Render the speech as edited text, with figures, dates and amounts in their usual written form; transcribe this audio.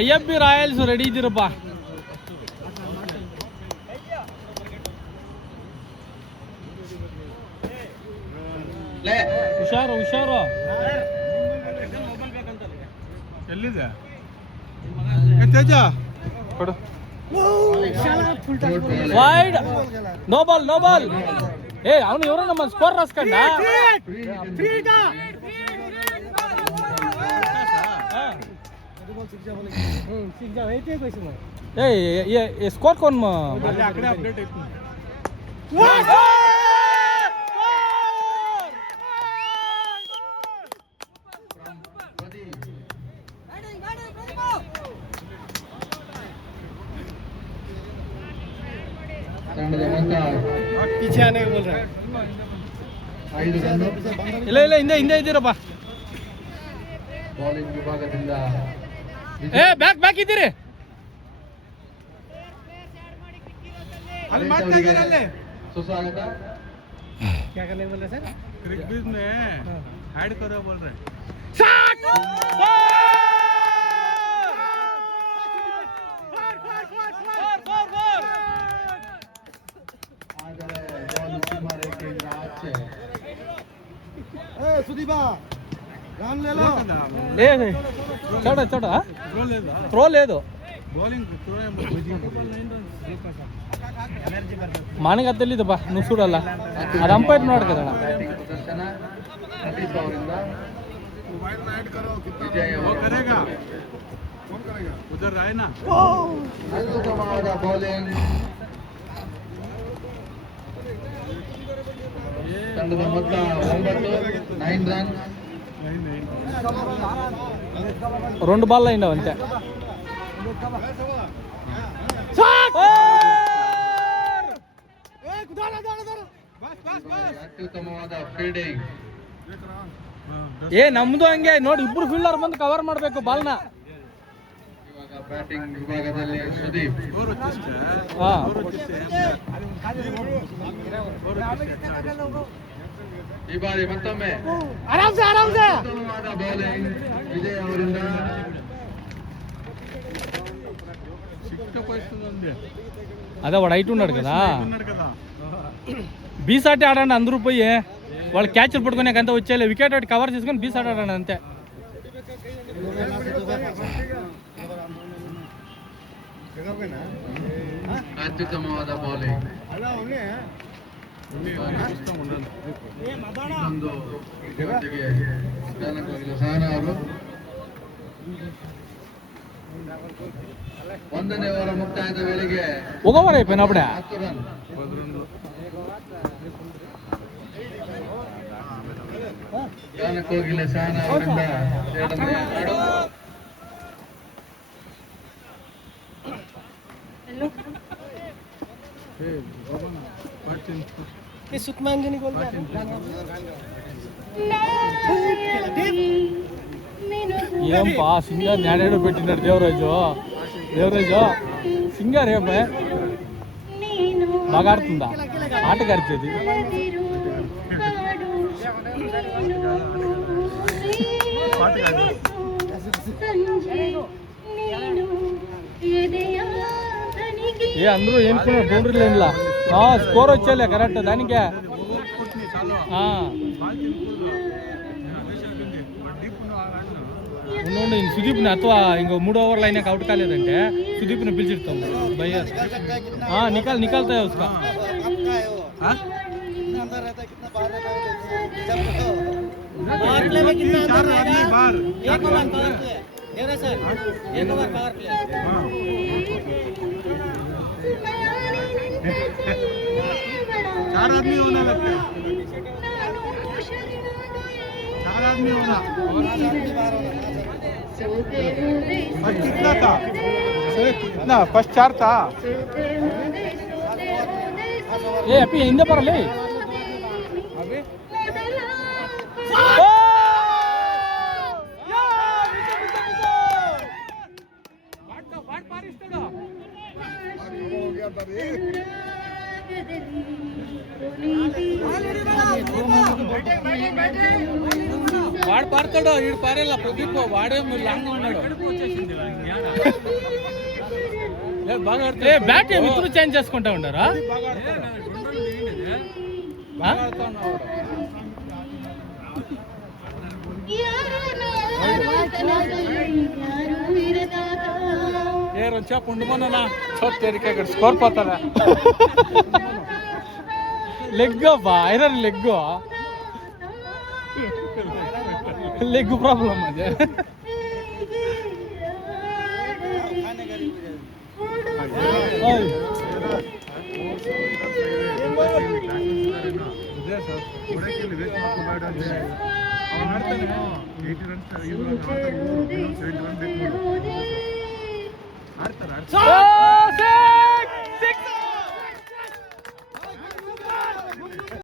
IFB Royals ready ಇದ್ದೀರಪ್ಪ. ಹುಷಾರು ಹುಷಾರು. ಎಲ್ಲಿದೆ ತೇಜ? ಕೊಡು. Wide no ball no ball. ಏ ಅವನು ಇವರು ನಮ್ಮ ಸ್ಕೋರ್ ರಾಸ್ಕಂಡ. ए स्कोर कौन अपडेट पीछे आने बोल रहा है. ಇಲ್ಲ ಇಲ್ಲ ಹಿಂದೆ ಹಿಂದೆ ಇದ್ದೀರಪ್ಪ. ಬೌಲಿಂಗ್ ವಿಭಾಗದಿಂದ ಏ ಬ್ಯಾಕ್ ಬ್ಯಾಕ್ ಇದ್ದೀರಿ. ಅಲ್ಲಿ ಮಾಡ್ತಾ ಇದ್ದಾರೆ ಅಲ್ಲಿ. ಸುಸ್ವಾಗತ. क्या करने बोल रहे सर? क्रिकेट में ऐड करो बोल रहे. शॉट! सुदीपा रन ले लो. ले छोटा छोटा थ्रो ले दो. बॉलिंग थ्रो ಮಾನಿಗೆ ಹತ್ತಲ್ಲಿದ್ದಪ್ಪ ನುಸುರಲ್ಲ. ಅದು ಅಂಪೈರ್ ನೋಡ್ಕದಣ. ತಂಡದ ಮೊತ್ತ 9 ರನ್. 2 ಬಾಲ್ ಲೈನ್ ಅಂತೆ. ಅತ್ಯುತ್ತಮವಾದ ಫೀಲ್ಡಿಂಗ್. ಏ ನಮ್ದು ಹಂಗೆ ನೋಡಿ, ಇಬ್ರು ಫೀಲ್ಡರ್ ಬಂದು ಕವರ್ ಮಾಡಬೇಕು ಬಾಲ್ನ. ಇವಾಗ ಬ್ಯಾಟಿಂಗ್ ವಿಭಾಗದಲ್ಲಿ ಸುದೀಪ್. ಈ ಬಾರಿ ಮತ್ತೊಮ್ಮೆ ಉತ್ತಮವಾದ ಬೌಲಿಂಗ್ ವಿಜಯ್ ಅವರಿಂದ. అదే వాడు హైట్ ఉన్నాడు కదా, బీసాటే ఆడండి అందరూ పోయి. వాళ్ళు క్యాచ్లు పట్టుకునే అంతా వచ్చేయాలి. వికెట్ ఒకటి కవర్ చేసుకొని బీసాట్ ఆడండి అంతే. అత్యుత్తమవాద బౌలింగ్. ಒಂದನೇ ಓವರ್ ಮುಕ್ತಾಯದ ವೇಳೆಗೆ ಹೋಗೋವರ అయిపోయిన అప్పుడే 10 ರನ್. ಗಾನಕೋಗಿಲೆ ಸಾನ ಅವರಿಂದ ಎರಡನೇ ಆಡು. ये सुकमान जी नहीं बोल रहा ఏం పా సింగర్ నాడేడు పెట్టినాడు దేవరాజు. దేవరాజు సింగర్ ఏం బాగా ఆడుతుందా? ఆటగా ఆడుతుంది. ఏ అందరూ ఏనుకున్నారు బౌండరీ లైన్లా. స్కోర్ వచ్చేలే కరెక్ట్ దానికే. ఉండి సుదీప్ని ಅಥವಾ ఇంకో 3 ఓవర్లు అయినాక అవుట్ కాలేదంటే సుదీప్ని పిలిచిస్తాం భయ్య. నికాల్తా उसका. चार आदमी होना लगता है. 4 आदमी होना. फर्स्ट कितना था? कितना फर्स्ट 4 था. ये अभी इंदे पर ले अभी వాడు పాడతాడు వీడు పారేలా ప్రదీప్ వాడే లాంగ్ ఉన్నాడు బ్యాట్ మిత్రులు చేంజ్ చేసుకుంటా ఉండారా వచ్చా పుండుమన్నా చోటరికే స్కోర్ పోతారా లెగ్ ఐరన్ లెగ్ ప్రాబ్లం అదే ಆಡ್ತಾನೆ